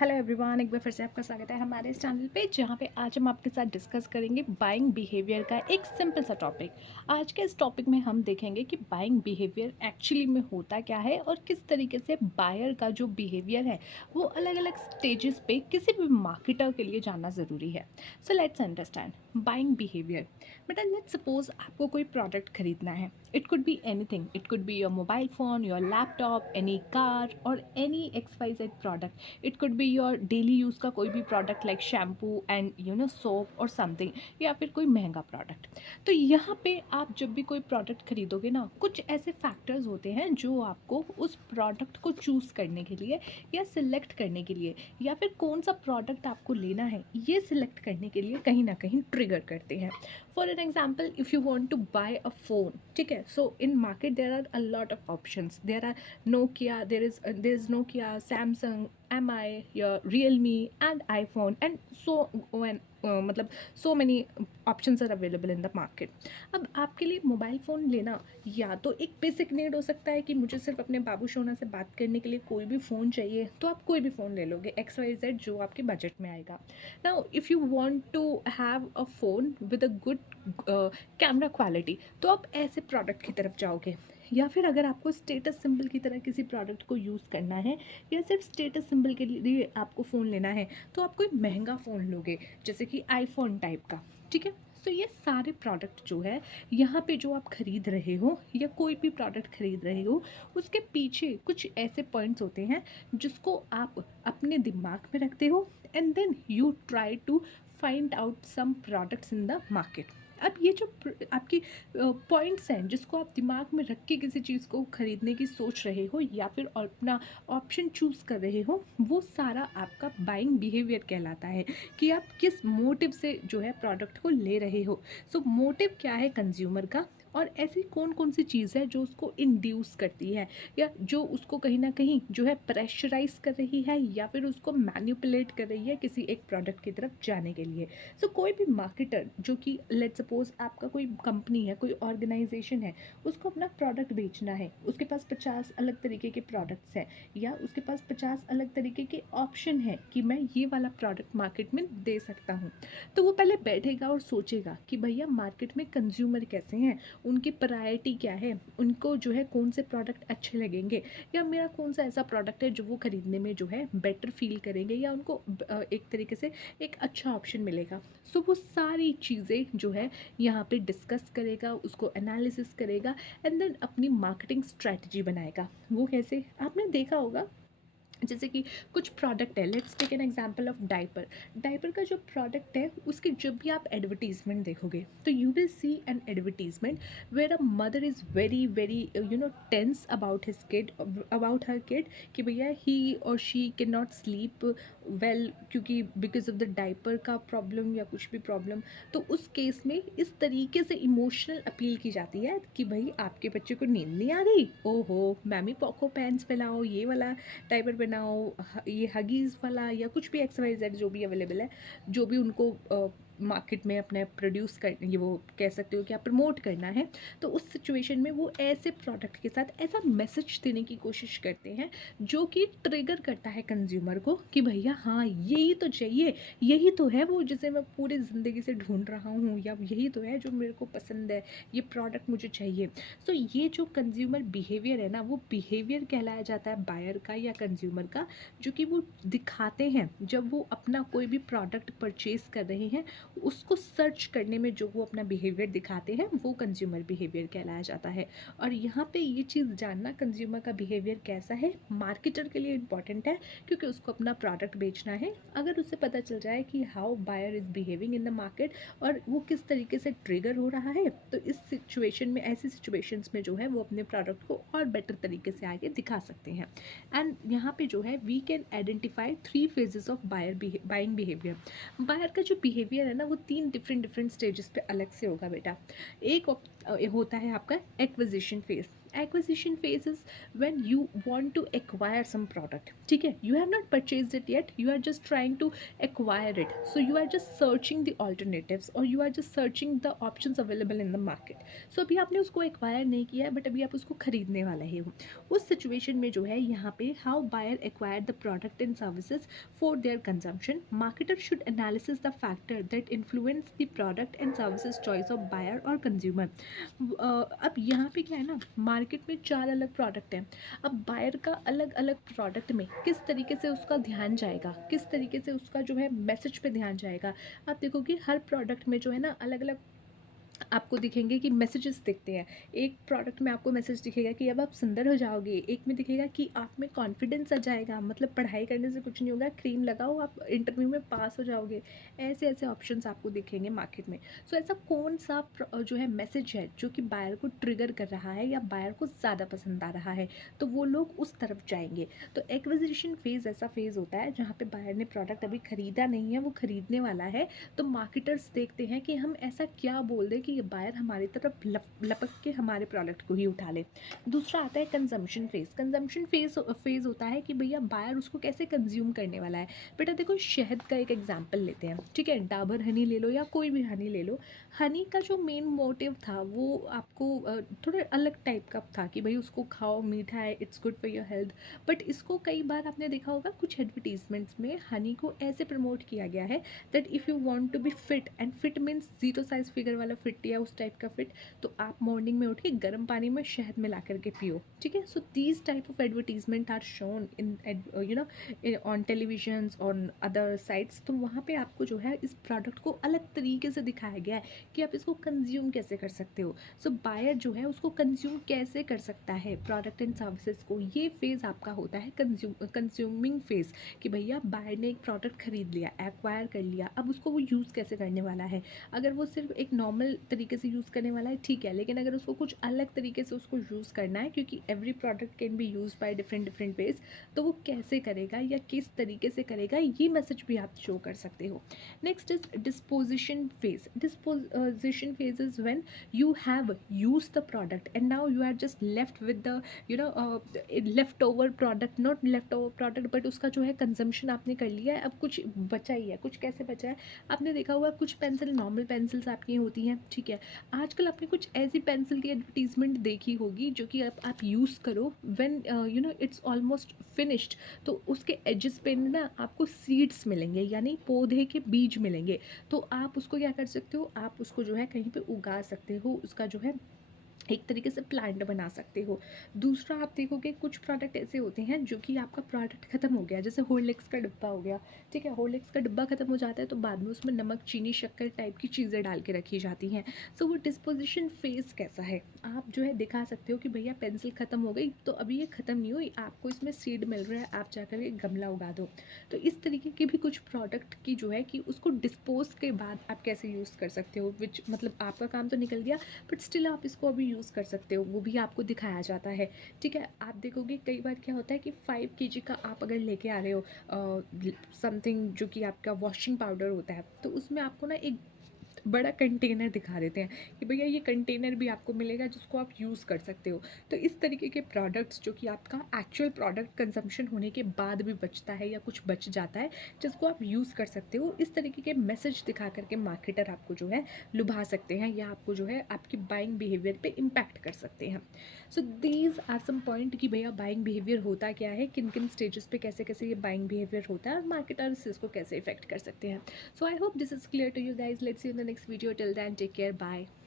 Hello everyone, एक बार फिर से आपका स्वागत है हमारे इस चैनल पे, जहाँ पे आज हम आपके साथ डिस्कस करेंगे बाइंग बिहेवियर का एक सिंपल सा टॉपिक। आज के इस टॉपिक में हम देखेंगे कि बाइंग बिहेवियर एक्चुअली में होता क्या है और किस तरीके से बायर का जो बिहेवियर है वो अलग अलग स्टेजेस पे किसी भी मार्केटर के लिए जानना ज़रूरी है। So let's understand buying behaviour. बेटा लेट्स सपोज आपको कोई प्रोडक्ट खरीदना है। It could be anything, it could be your mobile phone, your laptop, any car और any XYZ product. It could be your daily use का कोई भी product like shampoo and soap और something, या फिर कोई महंगा प्रोडक्ट। तो यहाँ पे आप जब भी कोई प्रोडक्ट खरीदोगे ना, कुछ ऐसे फैक्टर्स होते हैं जो आपको उस प्रोडक्ट को चूज़ करने के लिए या सिलेक्ट करने के लिए या फिर कौन सा प्रोडक्ट आपको लेना है ये सिलेक्ट करने के लिए कहीं ना कहीं ट्रिगर करते हैं। For an example, if you want to buy a phone, ठीक है, so in market there are a lot of options. There are Nokia, there is Nokia, Samsung, MI, your Realme and iPhone and so when मतलब so many options are available in the market. अब आपके लिए mobile phone लेना या तो एक basic need हो सकता है कि मुझे सिर्फ अपने बाबू सोना से बात करने के लिए कोई भी फ़ोन चाहिए, तो आप कोई भी फ़ोन ले लोगे XYZ जो आपके बजट में आएगा। Now if you want to have a phone with a good camera quality, तो आप ऐसे प्रोडक्ट की तरफ जाओगे। या फिर अगर आपको स्टेटस सिंबल की तरह किसी प्रोडक्ट को यूज़ करना है या सिर्फ स्टेटस सिंबल के लिए आपको फ़ोन लेना है, तो आप कोई महंगा फ़ोन लोगे, जैसे कि आईफोन टाइप का। ठीक है, सो ये सारे प्रोडक्ट जो है यहाँ पे जो आप खरीद रहे हो या कोई भी प्रोडक्ट खरीद रहे हो, उसके पीछे कुछ ऐसे पॉइंट्स होते हैं जिसको आप अपने दिमाग में रखते हो and then you try to find out some products in the market. अब ये जो आपकी पॉइंट्स हैं जिसको आप दिमाग में रख के किसी चीज़ को खरीदने की सोच रहे हो या फिर अपना ऑप्शन चूज़ कर रहे हो, वो सारा आपका बाइंग बिहेवियर कहलाता है कि आप किस मोटिव से जो है प्रोडक्ट को ले रहे हो। सो मोटिव क्या है कंज्यूमर का, और ऐसी कौन कौन सी चीज़ है जो उसको इंड्यूस करती है या जो उसको कहीं ना कहीं जो है प्रेशराइज कर रही है या फिर उसको मैनिपुलेट कर रही है किसी एक प्रोडक्ट की तरफ जाने के लिए। सो कोई भी मार्केटर जो कि लेट सपोज आपका कोई कंपनी है, कोई ऑर्गेनाइजेशन है, उसको अपना प्रोडक्ट बेचना है, उसके पास 50 अलग तरीके के प्रोडक्ट्स हैं या उसके पास 50 अलग तरीके के ऑप्शन है कि मैं ये वाला प्रोडक्ट मार्केट में दे सकता हूँ। तो वो पहले बैठेगा और सोचेगा कि भैया मार्केट में कंज्यूमर कैसे हैं, उनकी प्रायोरिटी क्या है, उनको जो है कौन से प्रोडक्ट अच्छे लगेंगे या मेरा कौन सा ऐसा प्रोडक्ट है जो वो खरीदने में जो है बेटर फील करेंगे या उनको एक तरीके से एक अच्छा ऑप्शन मिलेगा। सो वो सारी चीज़ें जो है यहाँ पे डिस्कस करेगा, उसको एनालिसिस करेगा एंड देन अपनी मार्केटिंग स्ट्रेटजी बनाएगा। वो कैसे, आपने देखा होगा जैसे कि कुछ प्रोडक्ट है, let's take an example of diaper. Diaper का जो प्रोडक्ट है उसकी जब भी आप एडवर्टीजमेंट देखोगे तो you will see an advertisement where a mother is very very tense about his kid, about her kid, कि भैया ही और she can not sleep well क्योंकि बिकॉज ऑफ द डायपर का प्रॉब्लम या कुछ भी प्रॉब्लम। तो उस केस में इस तरीके से इमोशनल अपील की जाती है कि भाई आपके बच्चे को नींद नहीं आ रही, ओहो मैमी पॉको पैंट्स पिलाओ, ये वाला डायपर बनाओ, ये हगीज़ वाला या कुछ भी XYZ जो भी अवेलेबल है, जो भी उनको मार्केट में अपने प्रोड्यूस कर, ये वो कह सकते हो कि आप प्रमोट करना है। तो उस सिचुएशन में वो ऐसे प्रोडक्ट के साथ ऐसा मैसेज देने की कोशिश करते हैं जो कि ट्रिगर करता है कंज्यूमर को कि भैया हाँ यही तो चाहिए, यही तो है वो जिसे मैं पूरी ज़िंदगी से ढूंढ रहा हूँ, या यही तो है जो मेरे को पसंद है, ये प्रोडक्ट मुझे चाहिए। सो ये जो कंज्यूमर बिहेवियर है ना, वो बिहेवियर कहलाया जाता है बायर का या कंज्यूमर का, जो कि वो दिखाते हैं जब वो अपना कोई भी प्रोडक्ट परचेज कर रहे हैं, उसको सर्च करने में जो वो अपना बिहेवियर दिखाते हैं वो कंज्यूमर बिहेवियर कहलाया जाता है। और यहाँ पे ये चीज़ जानना कंज्यूमर का बिहेवियर कैसा है मार्केटर के लिए इम्पॉर्टेंट है, क्योंकि उसको अपना प्रोडक्ट बेचना है। अगर उसे पता चल जाए कि how buyer is behaving in the market और वो किस तरीके से ट्रिगर हो रहा है, तो इस सिचुएशन में, ऐसी सिचुएशंस में जो है वो अपने प्रोडक्ट को और बेटर तरीके से आगे दिखा सकते हैं। एंड यहाँ पे जो है we can identify 3 phases of buying behaviour. Buyer का जो बिहेवियर है ना वो 3 डिफरेंट डिफरेंट स्टेजेस पे अलग से होगा बेटा। एक होता है आपका acquisition phase. Acquisition phase is when you want to acquire some product, ठीक है, you have not purchased it yet, you are just trying to acquire it, so you are just searching the alternatives or you are just searching the options available in the market. So अभी आपने उसको acquire नहीं किया है but अभी आप उसको खरीदने वाला ही हो, उस सिचुएशन में जो है यहाँ पे how buyer acquire the product and services for their consumption, marketer should analysis the factor that influence the product and services choice of buyer और कंज्यूमर। अब यहाँ पे क्या है ना, मार्केट में 4 अलग प्रोडक्ट हैं, अब बायर का अलग अलग प्रोडक्ट में किस तरीके से उसका ध्यान जाएगा, किस तरीके से उसका जो है मैसेज पे ध्यान जाएगा। आप देखोगे हर प्रोडक्ट में जो है ना अलग अलग आपको दिखेंगे कि मैसेजेस दिखते हैं। एक प्रोडक्ट में आपको मैसेज दिखेगा कि अब आप सुंदर हो जाओगे, एक में दिखेगा कि आप में कॉन्फिडेंस आ जाएगा, मतलब पढ़ाई करने से कुछ नहीं होगा, क्रीम लगाओ आप इंटरव्यू में पास हो जाओगे। ऐसे ऐसे ऑप्शंस आपको दिखेंगे मार्केट में। सो ऐसा कौन सा जो है मैसेज है जो कि बायर को ट्रिगर कर रहा है या बायर को ज़्यादा पसंद आ रहा है, तो वो लोग उस तरफ जाएंगे। तो एक्विजिशन फेज़ ऐसा फेज़ होता है जहाँ पे बायर ने प्रोडक्ट अभी ख़रीदा नहीं है, वो ख़रीदने वाला है, तो मार्केटर्स देखते हैं कि हम ऐसा क्या बोल दें कि ये बायर हमारी तरफ लपक के हमारे प्रोडक्ट को ही उठा ले। दूसरा आता है कंजम्पशन फेज़। कंजम्पशन फेज़ होता है कि भैया बायर उसको कैसे कंज्यूम करने वाला है। बेटा देखो, शहद का एक एग्जाम्पल लेते हैं, ठीक है, डाबर हनी ले लो या कोई भी हनी ले लो। हनी का जो मेन मोटिव था वो आपको थोड़ा अलग टाइप का था कि भाई उसको खाओ, मीठा है, it's good for your health. But इसको कई बार आपने देखा होगा कुछ एडवर्टीजमेंट्स में हनी को ऐसे प्रमोट किया गया है that if you want to be fit, and fit means zero size figure वाला फिट या उस टाइप का फिट, तो आप मॉर्निंग में उठ के गर्म पानी में शहद मिला करके पियो, ठीक है। So these type of advertisement are shown in you know on television on other sites. तो वहाँ पे आपको जो है इस प्रोडक्ट को अलग तरीके से दिखाया गया है कि आप इसको कंज्यूम कैसे कर सकते हो। सो बायर जो है उसको कंज्यूम कैसे कर सकता है प्रोडक्ट एंड सर्विसेज को, ये फेज़ आपका होता है कंज्यूमिंग फेज़, कि भैया बायर ने एक प्रोडक्ट खरीद लिया, एक्वायर कर लिया, अब उसको वो यूज़ कैसे करने वाला है। अगर वो सिर्फ एक नॉर्मल तरीके से यूज़ करने वाला है ठीक है, लेकिन अगर उसको कुछ अलग तरीके से उसको यूज़ करना है, क्योंकि every product can be use by different different ways, तो वो कैसे करेगा या किस तरीके से करेगा, ये मैसेज भी आप शो कर सकते हो। Next is disposition phase. Disposition phase is when you have used the product and now you are just left with the leftover product, not leftover product but उसका जो है कंजम्पशन आपने कर लिया है, अब कुछ बचा ही है। कुछ कैसे बचा है, आपने देखा होगा कुछ पेंसिल, नॉर्मल पेंसिल्स आपकी होती हैं, ठीक है, आजकल आपने कुछ ऐसी पेंसिल की एडवर्टीजमेंट देखी होगी जो कि आप यूज़ करो व्हेन इट्स ऑलमोस्ट फिनिश्ड, तो उसके एजेस पे ना आपको सीड्स मिलेंगे, यानी पौधे के बीज मिलेंगे। तो आप उसको क्या कर सकते हो, आप उसको जो है कहीं पे उगा सकते हो, उसका जो है एक तरीके से प्लांट बना सकते हो। दूसरा आप देखोगे कुछ प्रोडक्ट ऐसे होते हैं जो कि आपका प्रोडक्ट ख़त्म हो गया, जैसे हॉर्लिक्स का डिब्बा हो गया, ठीक है, हॉर्लिक्स का डिब्बा ख़त्म हो जाता है तो बाद में उसमें नमक, चीनी, शक्कर टाइप की चीज़ें डाल के रखी जाती हैं। सो वो डिस्पोजिशन फेज़ कैसा है, आप जो है दिखा सकते हो कि भैया पेंसिल ख़त्म हो गई तो अभी ये ख़त्म नहीं हुई, आपको इसमें सीड मिल रहा है, आप जाकर एक गमला उगा दो। तो इस तरीके के भी कुछ प्रोडक्ट की जो है कि उसको डिस्पोज के बाद आप कैसे यूज़ कर सकते हो, विच मतलब आपका काम तो निकल गया बट स्टिल आप इसको अभी यूज़ कर सकते हो, वो भी आपको दिखाया जाता है, ठीक है। आप देखोगे कई बार क्या होता है कि 5 kg का आप अगर लेके आ रहे हो समथिंग जो कि आपका वॉशिंग पाउडर होता है, तो उसमें आपको ना एक बड़ा कंटेनर दिखा देते हैं कि भैया ये कंटेनर भी आपको मिलेगा जिसको आप यूज़ कर सकते हो। तो इस तरीके के प्रोडक्ट्स जो कि आपका एक्चुअल प्रोडक्ट कंजम्पशन होने के बाद भी बचता है या कुछ बच जाता है जिसको आप यूज़ कर सकते हो, इस तरीके के मैसेज दिखा करके मार्केटर आपको जो है लुभा सकते हैं या आपको जो है आपकी बाइंग बिहेवियर पे इम्पैक्ट कर सकते हैं। So these are some point कि भैया बाइंग बिहेवियर होता क्या है, किन किन स्टेजेस पे कैसे कैसे ये बाइंग बिहेवियर होता है और मार्केटर्स इसको कैसे इफेक्ट कर सकते हैं। So I hope this is clear to you guys. Let's see you in the next video. Till then, take care. Bye.